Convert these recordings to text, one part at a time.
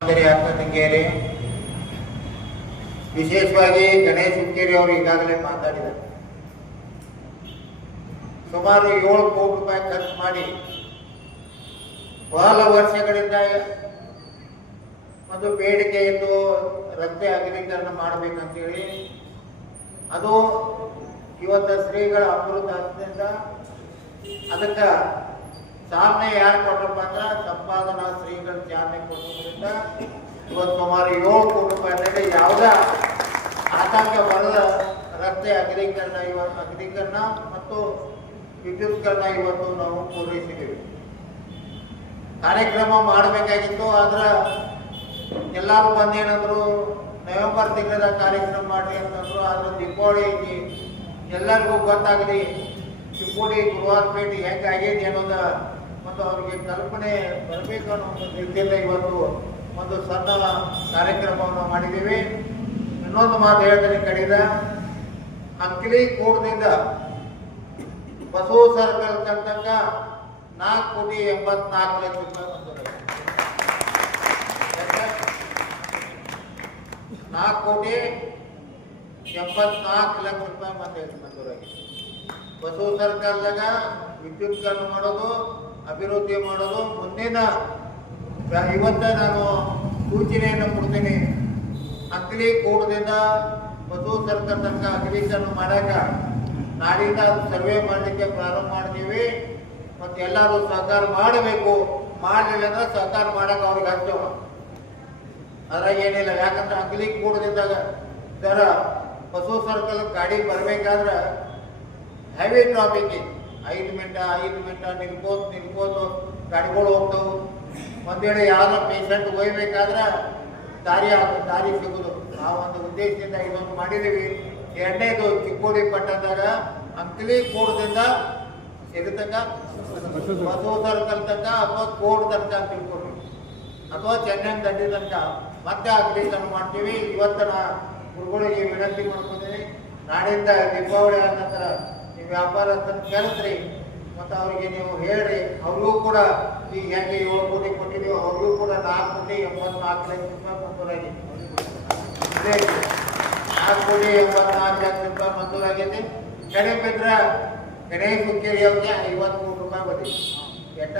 ತಂಗಿಯರೇ ವಿಶೇಷವಾಗಿ ಗಣೇಶ ಹುಕ್ಕೇರಿ ಅವರು ಈಗಾಗಲೇ ಮಾತಾಡಿದ್ದಾರೆ. ಸುಮಾರು ಏಳು ಕೋಟಿ ರೂಪಾಯಿ ಖರ್ಚು ಮಾಡಿ ಬಹಳ ವರ್ಷಗಳಿಂದ ಒಂದು ಬೇಡಿಕೆ ಇದ್ದು ರಸ್ತೆ ಅಗಲೀಕರಣ ಮಾಡಬೇಕಂತೇಳಿ ಅದು ಇವತ್ತು ಶ್ರೀಗಳ ಅಮೃತ ಅದಕ್ಕೆ ಚಾಲನೆ ಯಾರು ಕೊಟ್ಟಪ್ಪ ಅಂದ್ರೆ ಸಂಪಾದನಾ ಶ್ರೀಗಳ ಚಾಲನೆ ಕೊಡೋದ್ರಿಂದ ಇವತ್ತು ಸುಮಾರು ಏಳು ಕೋಟಿ ರೂಪಾಯಿನಲ್ಲಿ ಯಾವುದೇ ಆತಂಕ ಬರದ ರಸ್ತೆ ಅಗಲೀಕರಣ ಇವತ್ತು ಅಗಲೀಕರಣ ಮತ್ತು ವಿದ್ಯುತ್ಕರಣ ಇವತ್ತು ನಾವು ಪೂರೈಸಿದ್ದೀವಿ. ಕಾರ್ಯಕ್ರಮ ಮಾಡಬೇಕಾಗಿತ್ತು, ಆದ್ರೆ ಎಲ್ಲರೂ ಬಂದೇನಂದ್ರು, ನವೆಂಬರ್ ತಿಂಗಳ ಕಾರ್ಯಕ್ರಮ ಮಾಡಿ ಅಂತಂದ್ರು, ಆದ್ರೆ ದೀಪಾವಳಿ ಎಲ್ಲರಿಗೂ ಗೊತ್ತಾಗಲಿ, ಚಿಕ್ಕೋಡಿ ಗುರುವಾರಪೇಟೆ ಹೆಂಗಾಗಿದೆ ಅನ್ನೋದ ಒಂದು ಅವರಿಗೆ ಕಲ್ಪನೆ ಬರಬೇಕು ಅನ್ನೋ ಒಂದು ರೀತಿಯಲ್ಲಿ ಇವತ್ತು ಒಂದು ಸಣ್ಣ ಕಾರ್ಯಕ್ರಮವನ್ನು ಮಾಡಿದ್ದೀವಿ. ಇನ್ನೊಂದು ಮಾತು ಹೇಳ್ತೀನಿ ಕಡಿದ ಅಂಕಲಿ ಕೂಡದಿಂದ ಬಸವ ಸರ್ಕಲ್ ತನಕ ನಾಲ್ಕು ಕೋಟಿ ಎಂಬತ್ನಾಲ್ಕು ಲಕ್ಷ ರೂಪಾಯಿ ಬಂದಿದೆ ನಾಲ್ಕು ಕೋಟಿ ಎಂಬತ್ನಾಲ್ಕು ಲಕ್ಷ ರೂಪಾಯಿ ಮತ್ತೆ ಮಂಜೂರಾಗಿದೆ ಬಸವ ಸರ್ಕಾರದಾಗ ವಿದ್ಯುತ್ಕರಣ ಮಾಡೋದು ಅಭಿವೃದ್ಧಿ ಮಾಡೋದು ಮುಂದಿನ ಇವತ್ತೇ ನಾನು ಸೂಚನೆಯನ್ನು ಕೊಡ್ತೀನಿ. ಅಗ್ನಿ ಕೂಡದಿಂದ ಮಧು ಸರ್ಕಾರ ತನಕ ಮಾಡಕ ಮಾಡಾಕ ನಾಡಿನ ಸರ್ವೆ ಮಾಡಲಿಕ್ಕೆ ಪ್ರಾರಂಭ ಮಾಡ್ತೀವಿ. ಮತ್ತೆ ಎಲ್ಲರೂ ಸಹಕಾರ ಮಾಡಬೇಕು. ಮಾಡಲಿಲ್ಲ ಅಂದ್ರೆ ಸಹಕಾರ ಮಾಡಕ್ಕೆ ಅವ್ರಿಗೆ ಹಚ್ಚೋಣ ಅದ್ರಾಗ ಏನಿಲ್ಲ. ಯಾಕಂದ್ರೆ ಅಗ್ಲಿ ಕೂಡದಿಂದ ಜರ ಬಸವ ಸರ್ಕಲ್ ಗಾಡಿ ಬರ್ಬೇಕಾದ್ರೆ ಹೆವಿ ಟ್ರಾಫಿಕ್ ಐದು ಮಿನಿಟ ಐದು ಮಿನಿಟ ನಿಲ್ಕೋತ್, ನಿಲ್ಕೋತು ಗಾಡಿಗಳು ಹೋಗ್ತಾವು. ಒಂದೇಳೆ ಯಾರೋ ಪೇಷಂಟ್ ಒಯ್ಬೇಕಾದ್ರೆ ದಾರಿ ಆಗ- ದಾರಿ ಸಿಗೋದು. ಆ ಒಂದು ಉದ್ದೇಶದಿಂದ ಇದೊಂದು ಮಾಡಿದೀವಿ. ಎರಡನೇದು ಚಿಕ್ಕೋಡಿ ಪಟ್ಟಣದಾಗ ಅಂಕಲಿ ಕೋಡ್ದಿಂದ ಸಿಗತಕ್ಕ ತನಕ ಬಸವ ಸರ್ಕಲ್ ತನಕ ಅಥವಾ ಕೋಡ್ ತನಕ ಅಂತ ತಿಳ್ಕೊಡ್ರಿ ಅಥವಾ ಚೆನ್ನೈ ದಂಡಿ ತನಕ. ಮತ್ತೆ ಅಗಲೀಕರಣ ಮಾಡ್ತೀವಿ. ಇವತ್ತಿನ ಗುರುಗಳಿಗೆ ವಿನಂತಿ ಮಾಡ್ಕೊತೀನಿ. ನಾಡಿಂದ ದೀಪಾವಳಿ ಆದ ನಂತರ ನೀವು ವ್ಯಾಪಾರಸ್ಥರನ್ನ ಕರೆಸ್ರಿ ಮತ್ತು ಅವರಿಗೆ ನೀವು ಹೇಳಿ ಅವ್ರಿಗೂ ಕೂಡ ಈಗ ಹೆಂಗೆ ಏಳು ಕೋಟಿ ಕೊಟ್ಟಿದ್ದೀವಿ ಅವ್ರಿಗೂ ಕೂಡ ನಾಲ್ಕು ಕೋಟಿ ಎಂಬತ್ನಾಲ್ಕು ಲಕ್ಷ ರೂಪಾಯಿ ಮಂಜೂರಾಗಿದೆ ಇದೇ ನಾಲ್ಕು ಕೋಟಿ ಎಂಬತ್ನಾಲ್ಕು ಲಕ್ಷ ರೂಪಾಯಿ ಮಂಜೂರಾಗೈತಿ ಕಡಿಮೆ ಬಿದ್ರೆ ಗಣೇಶ್ ಹುಕ್ಕೇರಿ ಅವ್ರಿಗೆ ಐವತ್ತು ಕೋಟಿ ರೂಪಾಯಿ ಬಂದಿದೆ. ಎಟ್ಟ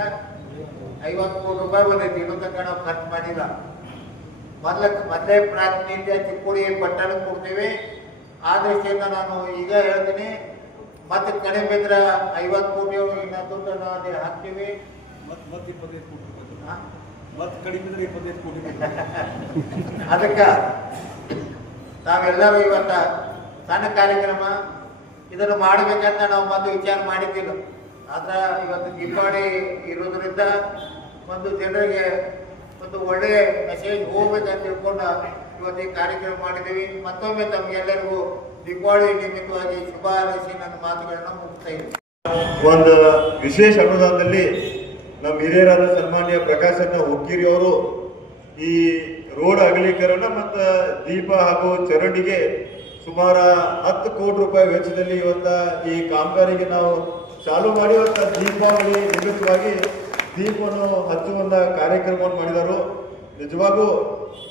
ಐವತ್ಮೂರು ರೂಪಾಯಿ ಬಂದೈತಿ ಇನ್ನೂ ನಾವು ಖರ್ಚು ಮಾಡಿಲ್ಲ. ಮೊದ್ಲ ಮೊದಲೇ ಪ್ರಾತಿನಿಧ್ಯ ಚಿಕ್ಕೋಡಿ ಪಟ್ಟಣಕ್ಕೆ ಕೊಡ್ತೀವಿ. ಆ ದೃಷ್ಟಿಯಿಂದ ನಾನು ಈಗ ಹೇಳ್ತೀನಿ ಮತ್ತೆ ಕಡಿಮೆ ಬಿದ್ರೆ ಐವತ್ತು ಕೋಟಿ ಇನ್ನ ದುಡ್ಡನ್ನು ಅದೇ ಹಾಕ್ತೀವಿ. ಮತ್ ಮತ್ ಇಪ್ಪತ್ತೈದು ಕೋಟಿ ರೂಪಾಯಿ ಮತ್ ಕಡಿಮೆ ಇದ್ರೆ ಇಪ್ಪತ್ತೈದು ಕೋಟಿ ಅದಕ್ಕೆ ನಾವೆಲ್ಲರೂ ಇವತ್ತ ಸಣ್ಣ ಕಾರ್ಯಕ್ರಮ ಇದನ್ನು ಮಾಡಬೇಕಂತ ನಾವು ಮೊದಲು ವಿಚಾರ ಮಾಡಿದ್ದಿಲ್ಲ. ಆದ್ರೆ ಇವತ್ತು ದೀಪಾವಳಿ ಇರೋದ್ರಿಂದ ಒಂದು ಜನರಿಗೆ ಒಂದು ಒಳ್ಳೆ ಮೆಸೇಜ್ ಹೋಗ್ಬೇಕಂತ ತಿಳ್ಕೊಂಡು ಇವತ್ತು ಈ ಕಾರ್ಯಕ್ರಮ ಮಾಡಿದ್ದೀವಿ. ಮತ್ತೊಮ್ಮೆ ತಮಗೆಲ್ಲರಿಗೂ ದೀಪಾವಳಿ ನಿಮಿತ್ತವಾಗಿ ಶುಭ ಹಾರೈಸಿ ನನ್ನ ಮಾತುಗಳನ್ನ ಮುಗಿಸ್ತಾ ಒಂದು ವಿಶೇಷ ಅನುದಾನದಲ್ಲಿ ನಮ್ಮ ಹಿರಿಯರಾದ ಸನ್ಮಾನ್ಯ ಪ್ರಕಾಶನ ಹುಕ್ಕೇರಿ ಅವರು ಈ ರೋಡ್ ಅಗಲೀಕರಣ ಮತ್ತು ದೀಪ ಹಾಗೂ ಚರಂಡಿಗೆ ಸುಮಾರು ಹತ್ತು ಕೋಟಿ ರೂಪಾಯಿ ವೆಚ್ಚದಲ್ಲಿ ಇವತ್ತ ಈ ಕಾಮಗಾರಿಗೆ ನಾವು ಚಾಲು ಮಾಡಿ ದೀಪಾವಳಿ ನಿಮಿತ್ತವಾಗಿ ದೀಪವನ್ನು ಹಚ್ಚುವಂಥ ಕಾರ್ಯಕ್ರಮವನ್ನು ಮಾಡಿದರು. ನಿಜವಾಗೂ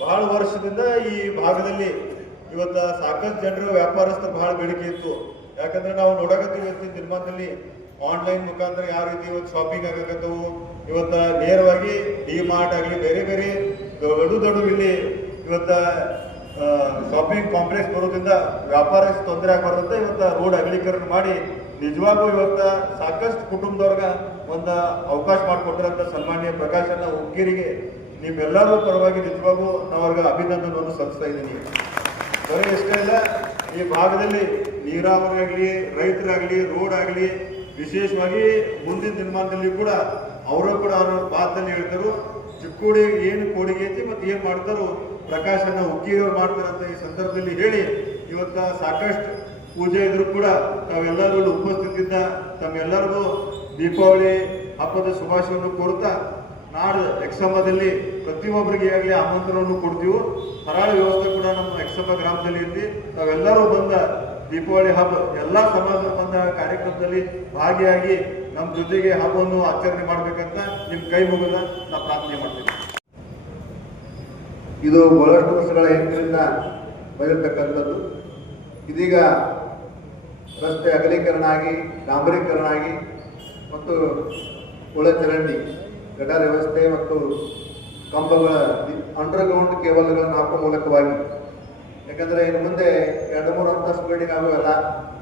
ಬಹಳ ವರ್ಷದಿಂದ ಈ ಭಾಗದಲ್ಲಿ ಇವತ್ತ ಸಾಕಷ್ಟು ಜನರು ವ್ಯಾಪಾರಸ್ಥರು ಬಹಳ ಬೇಡಿಕೆ ಇತ್ತು. ಯಾಕಂದ್ರೆ ನಾವು ನೋಡಕತ್ತೀವಿ ಇವತ್ತಿನ ದಿನಮಾನದಲ್ಲಿ ಆನ್ಲೈನ್ ಮುಖಾಂತರ ಯಾವ ರೀತಿ ಇವತ್ತು ಶಾಪಿಂಗ್ ಆಗಕತ್ತವು. ಇವತ್ತ ನೇರವಾಗಿ ಡಿ ಮಾರ್ಟ್ ಆಗಲಿ, ಬೇರೆ ಬೇರೆ ದೊಡ್ಡ ದೊಡ್ಡ ಇಲ್ಲಿ ಇವತ್ತ ಶಾಪಿಂಗ್ ಕಾಂಪ್ಲೆಕ್ಸ್ ಬರೋದ್ರಿಂದ ವ್ಯಾಪಾರಕ್ಕೆ ತೊಂದರೆ ಆಗಬಾರ್ದಂತ ಇವತ್ತ ರೋಡ್ ಅಗಲೀಕರಣ ಮಾಡಿ ನಿಜವಾಗೂ ಇವತ್ತ ಸಾಕಷ್ಟು ಕುಟುಂಬದವ್ರಗ ಒಂದು ಅವಕಾಶ ಮಾಡಿಕೊಟ್ಟಿರಂತ ಸನ್ಮಾನ್ಯ ಪ್ರಕಾಶನ ಹುಕ್ಕೇರಿಗೆ ನಿಮ್ಮೆಲ್ಲರೂ ಪರವಾಗಿ ನಿಜವಾಗೂ ನಾವು ಅವ್ರಿಗೆ ಅಭಿನಂದನವನ್ನು ಸಲ್ಲಿಸ್ತಾ ಇದ್ದೀನಿ. ಬರೀ ಇಷ್ಟೇ ಇಲ್ಲ. ಈ ಭಾಗದಲ್ಲಿ ನೀರಾವರಿ ಆಗಲಿ ರೈತರಾಗಲಿ ರೋಡ್ ಆಗಲಿ ವಿಶೇಷವಾಗಿ ಮುಂದಿನ ದಿನಮಾನದಲ್ಲಿ ಕೂಡ ಅವರು ಕೂಡ ಅವರ ಮಾತಲ್ಲಿ ಹೇಳ್ತಾರೋ, ಚಿಕ್ಕೋಡಿ ಏನು ಕೊಡುಗೆ ಐತಿ ಮತ್ತೆ ಏನು ಮಾಡ್ತಾರೋ, ಪ್ರಕಾಶನ ಹುಕ್ಕಿಯವ್ರು ಮಾಡ್ತಾರಂತ ಈ ಸಂದರ್ಭದಲ್ಲಿ ಹೇಳಿ ಇವತ್ತ ಸಾಕಷ್ಟು ಪೂಜೆ ಇದ್ರು ಕೂಡ ತಾವೆಲ್ಲರೂ ಉಪಸ್ಥಿತಿದ್ದ ತಮ್ಮೆಲ್ಲರಿಗೂ ದೀಪಾವಳಿ ಹಬ್ಬದ ಶುಭಾಶಯವನ್ನು ಕೋರುತ್ತಾ ನಾಡು ಎಕ್ಸಂಬದಲ್ಲಿ ಪ್ರತಿಯೊಬ್ಬರಿಗೆ ಆಗಲಿ ಆಮಂತ್ರಣವನ್ನು ಕೊಡ್ತೀವಿ ಹರಾಳ ವ್ಯವಸ್ಥೆ ಕೂಡ ನಮ್ಮ ಎಕ್ಸಂಬ ಗ್ರಾಮದಲ್ಲಿ ಇರ್ತಿ ನಾವೆಲ್ಲರೂ ಬಂದ ದೀಪಾವಳಿ ಹಬ್ಬ, ಎಲ್ಲ ಸಮಾಜ ಬಂದ ಕಾರ್ಯಕ್ರಮದಲ್ಲಿ ಭಾಗಿಯಾಗಿ ನಮ್ಮ ಜೊತೆಗೆ ಹಬ್ಬವನ್ನು ಆಚರಣೆ ಮಾಡಬೇಕಂತ ನಿಮ್ಮ ಕೈ ಮುಗಿದ ನಾ ಪ್ರಾರ್ಥನೆ ಮಾಡ್ತೀನಿ. ಇದು ಬಹಳಷ್ಟು ವರ್ಷಗಳ ಹಿಂದಿನಿಂದ ಬಂದಿರತಕ್ಕಂಥದ್ದು ಇದೀಗ ರಸ್ತೆ ಅಗಲೀಕರಣ ಆಗಿ, ಡಾಂಬರೀಕರಣ ಆಗಿ ಮತ್ತು ಒಳಚರಂಡಿ. ಗಟಾರ ವ್ಯವಸ್ಥೆ ಮತ್ತು ಕಂಬಗಳ ಅಂಡರ್ಗ್ರೌಂಡ್ ಕೇಬಲ್ಗಳನ್ನು ಹಾಕುವ ಮೂಲಕವಾಗಿ. ಯಾಕಂದ್ರೆ ಇನ್ನು ಮುಂದೆ ಎರಡು ಮೂರು ಅಂತಸ್ತು ಬಿಲ್ಡಿಂಗ್ ಆಗುವಲ್ಲ,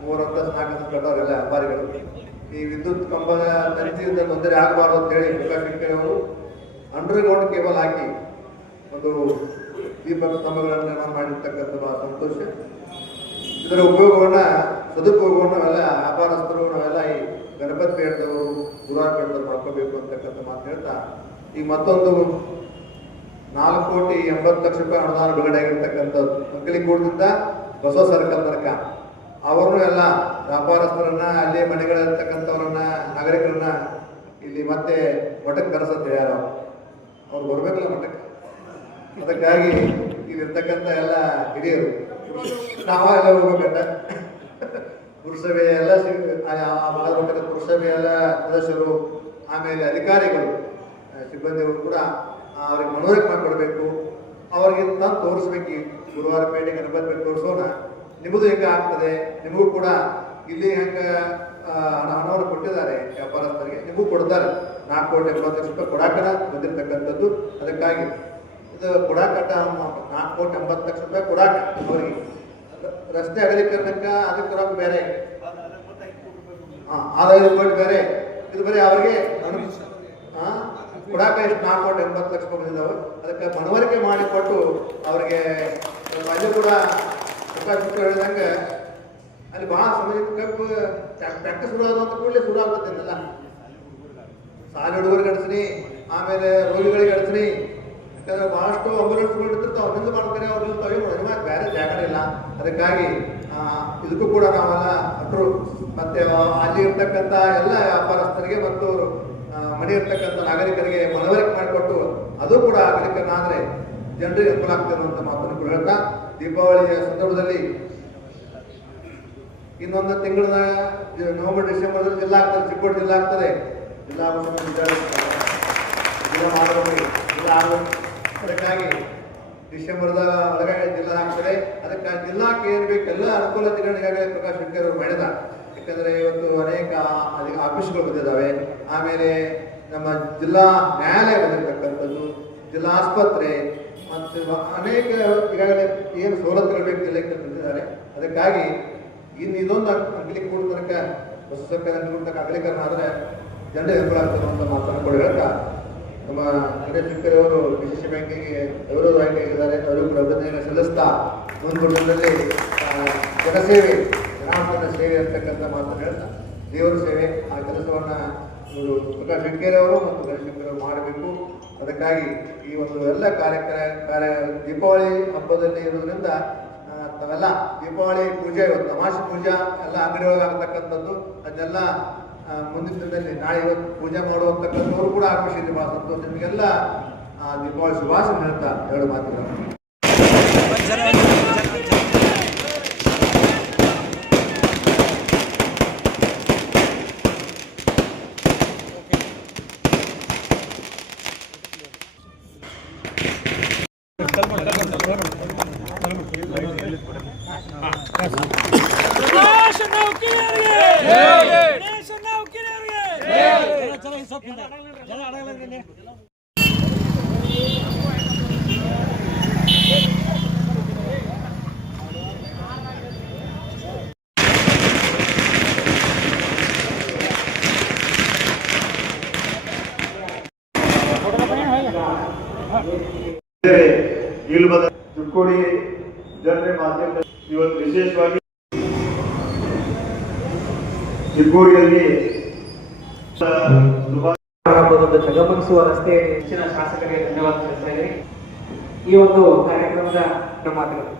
ಮೂರು ಅಂತಸ್ತು ನಾಲ್ಕು ಕಟ್ಟೋರೆಲ್ಲ ವ್ಯಾಪಾರಿಗಳು. ಈ ವಿದ್ಯುತ್ ಕಂಬದ ತಂತಿಯಿಂದ ತೊಂದರೆ ಆಗಬಾರ್ದು ಅಂತ ಹೇಳಿ ಅವರು ಅಂಡರ್ಗ್ರೌಂಡ್ ಕೇಬಲ್ ಹಾಕಿ ಒಂದು ದೀಪಕ ಸ್ತಂಭಗಳನ್ನು ನಿರ್ಮಾಣ ಮಾಡಿರ್ತಕ್ಕಂಥ ಸಂತೋಷ. ಇದರ ಉಪಯೋಗವನ್ನು, ಸದುಪಯೋಗವನ್ನು ನಾವೆಲ್ಲ ವ್ಯಾಪಾರಸ್ಥರು, ನಾವೆಲ್ಲ ಈ ಗಣಪತಿ ಹೇಳಿದವರು ಗುರುವಾರ ಪೇಟದವರು ಮಾಡ್ಕೋಬೇಕು ಅಂತಕ್ಕಂಥ ಮಾತು ಹೇಳ್ತಾ, ಈ ಮತ್ತೊಂದು ನಾಲ್ಕು ಕೋಟಿ ಎಂಬತ್ತು ಲಕ್ಷ ರೂಪಾಯಿ ಅನುದಾನ ಬಿಡುಗಡೆ ಆಗಿರ್ತಕ್ಕಂಥದ್ದು ಮಕ್ಕಳಿಗೂಡದಿಂದ ಬಸವ ಸರ್ಕಲ್ ತನಕ. ಅವರು ಎಲ್ಲ ವ್ಯಾಪಾರಸ್ಥರನ್ನ ಅಲ್ಲಿ ಮನೆಗಳಿರ್ತಕ್ಕಂಥವ್ರನ್ನ ನಾಗರಿಕರನ್ನ ಇಲ್ಲಿ ಮತ್ತೆ ಮಠಕ್ಕೆ ಕರೆಸತ್ತೆ ಯಾರು? ಅವ್ರು ಬರ್ಬೇಕಲ್ಲ ಮಠಕ್ಕೆ? ಅದಕ್ಕಾಗಿ ಇಲ್ಲಿರ್ತಕ್ಕಂಥ ಎಲ್ಲ ಹಿರಿಯರು, ನಾವೆಲ್ಲ ಹೋಗ್ಬೇಕಂತ. ಪುರಸಭೆ ಎಲ್ಲ ಮಟ್ಟದ ಪುರಸಭೆ ಎಲ್ಲ ಸದಸ್ಯರು, ಆಮೇಲೆ ಅಧಿಕಾರಿಗಳು ಸಿಬ್ಬಂದಿಗಳು ಕೂಡ ಅವ್ರಿಗೆ ಮನವರಿಕೆ ಮಾಡಿಕೊಡ್ಬೇಕು. ಅವ್ರಿಗೆ ತಂದು ತೋರಿಸ್ಬೇಕು. ಗುರುವಾರ ಪೇಟೆ ಗಣಪತಿ ಪೇಟೆ ತೋರಿಸೋಣ. ನಿಮ್ಮದು ಹೆಂಗೆ ಆಗ್ತದೆ? ನಿಮಗೂ ಕೂಡ ಇಲ್ಲಿ ಹೆಂಗೆ ಹಣ, ಹಣವನ್ನು ಕೊಟ್ಟಿದ್ದಾರೆ ವ್ಯಾಪಾರಸ್ಥರಿಗೆ, ನಿಮಗೂ ಕೊಡ್ತಾರೆ. ನಾಲ್ಕು ಕೋಟಿ ಎಂಬತ್ತು ಲಕ್ಷ ರೂಪಾಯಿ ಕೊಡಾಕನ ಬಂದಿರತಕ್ಕಂಥದ್ದು. ಅದಕ್ಕಾಗಿ ಇದು ಕೊಡಾಕಟ ನಾಲ್ಕು ಕೋಟಿ ಎಂಬತ್ತು ಲಕ್ಷ ರೂಪಾಯಿ ಕೊಡಾಕ ಅವರಿಗೆ ರಸ್ತೆ ಅಗಲೀಕರಣಕ್ಕೆ ಅದಕ್ಕೆ ರೊಕ್ಕ ಬೇರೆ. ಹಾ ಅದು ಕೋಟಿ ಬೇರೆ. ಇದು ಬರೀ ಅವ್ರಿಗೆ ಹಾಂ, ಕೊಡಾಕ ಎಷ್ಟು ನಾಲ್ಕು ಕೋಟಿ ಎಂಬತ್ತು ಲಕ್ಷ ಬಂದಿದ್ದಾವೆ. ಅದಕ್ಕೆ ಮನವರಿಕೆ ಮಾಡಿಕೊಟ್ಟು ಅವರಿಗೆ ಅಲ್ಲಿ ಕೂಡ ಹುಕ್ಕ ಹೇಳಿದಂಗೆ ಅಲ್ಲಿ ಭಾಳ ಸಮಯ ಕಬ್ಬು ಪ್ರಾಕ್ಟೀಸ್ ಶುರು ಆದ ಕೂಡಲೇ ಶುರು ಆಗ್ತದೆ ಸಾಲ ಹುಡುಗರಿಗೆ ಅಡ್ತೀನಿ ಆಮೇಲೆ ರೋಗಿಗಳಿಗೆ ಯಾಕಂದ್ರೆ ಬಹಳಷ್ಟು ಅಂಬುಲೆನ್ಸ್ಗಳು ಇರ್ತಿರ್ತಾವೆ ಅವ್ರಿಂದ ಮಾಡ್ತಾರೆ, ಅವ್ರು ನಿಲ್ತಾವೆ ನಿಮಗೆ ಬೇರೆ ಜಾಗ ಇಲ್ಲ. ಅದಕ್ಕಾಗಿ ಇದಕ್ಕೂ ಕೂಡ ನಾವೆಲ್ಲ ಅಟ್ರು ಮತ್ತೆ ಅಲ್ಲಿ ಇರ್ತಕ್ಕಂಥ ಎಲ್ಲ ವ್ಯಾಪಾರಸ್ಥರಿಗೆ ಮತ್ತು ಮನೆ ಇರ್ತಕ್ಕಂಥ ನಾಗರಿಕರಿಗೆ ಮನವರಿಕೆ ಮಾಡಿಕೊಟ್ಟು, ಅದು ಕೂಡ ಆದರೆ ಜನರಿಗೆ ಅನುಕೂಲ ಆಗ್ತದೆ ಅನ್ನುವಂಥ ಮಾತನ್ನು ಕೂಡ ಹೇಳ್ತಾ, ದೀಪಾವಳಿಯ ಸಂದರ್ಭದಲ್ಲಿ ಇನ್ನೊಂದು ತಿಂಗಳ, ನವೆಂಬರ್ ಡಿಸೆಂಬರ್ದಲ್ಲಿ ಜಿಲ್ಲಾ ಆಗ್ತದೆ, ಚಿಕ್ಕೋಡಿ ಜಿಲ್ಲಾ ಆಗ್ತದೆ. ಜಿಲ್ಲಾ ಜಿಲ್ಲಾ ಅದಕ್ಕಾಗಿ ಡಿಸೆಂಬರ್ದ ಒಳಗಡೆ ಜಿಲ್ಲಾ ಆಗ್ತದೆ. ಅದಕ್ಕಾಗಿ ಜಿಲ್ಲಾಕ್ಕೆ ಏನು ಬೇಕು ಎಲ್ಲ ಅನುಕೂಲತೆಗಳನ್ನ ಈಗಾಗಲೇ ಪ್ರಕಾಶ್ ಶೆಟ್ಟಿ ಅವರು ಮಾಡಿದ. ಯಾಕಂದ್ರೆ ಇವತ್ತು ಅನೇಕ ಆಫೀಸ್ಗಳು ಬಂದಿದ್ದಾವೆ. ಆಮೇಲೆ ನಮ್ಮ ಜಿಲ್ಲಾ ನ್ಯಾಯಾಲಯ ಬಂದಿರತಕ್ಕಂಥದ್ದು, ಜಿಲ್ಲಾ ಆಸ್ಪತ್ರೆ ಮತ್ತು ಅನೇಕ ಈಗಾಗಲೇ ಏನು ಸವಲತ್ತುಗಳು ಬೇಕು ಜಿಲ್ಲೆಗೆ ತಂದಿದ್ದಾರೆ ಅದಕ್ಕಾಗಿ ಇನ್ನು ಇದೊಂದು ಅಗ್ಲಿ ಕೂಡ ತನಕ, ಹೊಸ ಸರ್ಕಾರ ಅಗಲೀಕರಣ ಆದರೆ ಜನರಿಗೆ ಅನುಕೂಲ ಆಗ್ತದೆ ಅಂತ ಮಾತನ್ನು ಕೂಡ ಹೇಳ್ತಾ ನಮ್ಮ ಗಣೇಶ್ ಅವರು ವಿಶೇಷ ಬ್ಯಾಂಕಿಗೆ ಗೌರವ ಆಗಿದ್ದಾರೆ. ಅವರು ಕೂಡ ಅಭಿನಂದನೆ ಸಲ್ಲಿಸ್ತಾ ಮುಂದುವರೆದಲ್ಲಿ ಜನಸೇವೆ ಗ್ರಾಮದ ಸೇವೆ ಅಂತಕ್ಕಂಥ ಮಾತನ್ನು ಹೇಳ್ತಾ, ದೇವರ ಸೇವೆ, ಆ ಕೆಲಸವನ್ನು ಇವರು ಪ್ರಕಾಶ್ ಶಂಕರ್ ಅವರು ಮತ್ತು ಗಣೇಶ್ ಅವರು ಮಾಡಬೇಕು. ಅದಕ್ಕಾಗಿ ಈ ಒಂದು ಎಲ್ಲ ಕಾರ್ಯಕ್ರ ಕಾರ್ಯ, ದೀಪಾವಳಿ ಹಬ್ಬದಲ್ಲಿ ಇರೋದ್ರಿಂದ ತಾವೆಲ್ಲ ದೀಪಾವಳಿ ಪೂಜೆ ಇವತ್ತು ತಮಾಷೆ ಪೂಜಾ ಎಲ್ಲ ಅಂಗಡಿ ಒಳಗೆ ಆಗ್ತಕ್ಕಂಥದ್ದು ಅದನ್ನೆಲ್ಲ ಮುಂದಿನ ದಿನದಲ್ಲಿ ನಾಳೆ ಇವತ್ತು ಪೂಜೆ ಮಾಡುವಂತಕ್ಕಂಥವ್ರು ಕೂಡ ಆಗಮಿಸಿದ್ದೆ ಬಹಳ ಸಂತೋಷ ನಿಮಗೆಲ್ಲ ದೀಪಾವಳಿ ಶುಭಾಶಯ ಹೇಳ್ತಾ ಎರಡು ಮಾತುಗಳು. ಗಣೇಶ ನೌಕಿರರಿಗೆ ಗಣೇಶ ನೌಕಿರರಿಗೆ ಚಿಕ್ಕೋಡಿ ಜನತೆ ಮಾಧ್ಯಮ ಇವತ್ತು ವಿಶೇಷವಾಗಿ ಚಿಕ್ಕೋಡಿಯಲ್ಲಿ ಆ, ಜಗಮಗಿಸುವ ರಸ್ತೆಯಲ್ಲಿ ಹೆಚ್ಚಿನ ಶಾಸಕರಿಗೆ ಧನ್ಯವಾದ ಈ ಒಂದು ಕಾರ್ಯಕ್ರಮದ ಮಾತುಗಳು